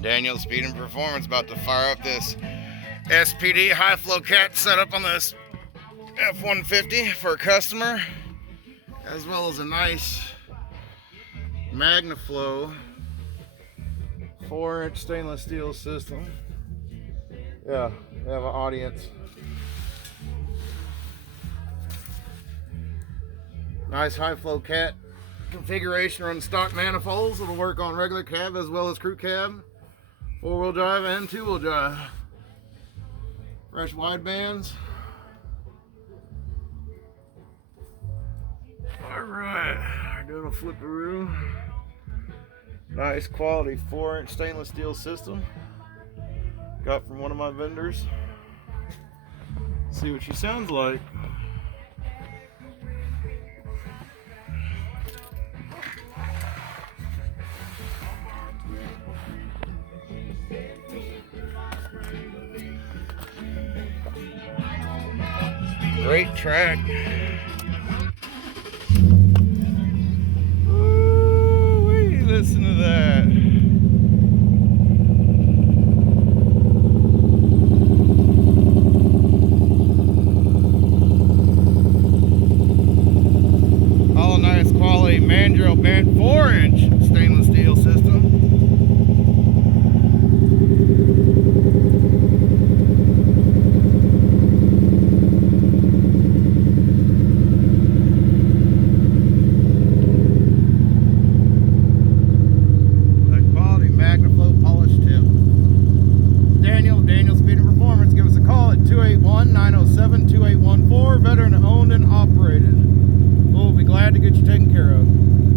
Daniel Speed and Performance about to fire up this SPD high flow cat setup on this F150 for a customer, as well as a nice magnaflow 4-inch stainless steel system. Yeah, we have an audience. Nice high flow cat configuration, run stock manifolds. It'll work on regular cab as well as crew cab, 4-wheel drive and 2-wheel drive. Fresh wide bands. Alright, doing a flipperoo. Nice quality 4-inch stainless steel system. Got from one of my vendors. See what she sounds like. Great track. Ooh-wee, listen to that. All nice quality mandrel bent 4-inch stainless steel system. Magnaflow polished tip. Daniel Speed and Performance. Give us a call at 281-907-2814. Veteran owned and operated. We'll be glad to get you taken care of.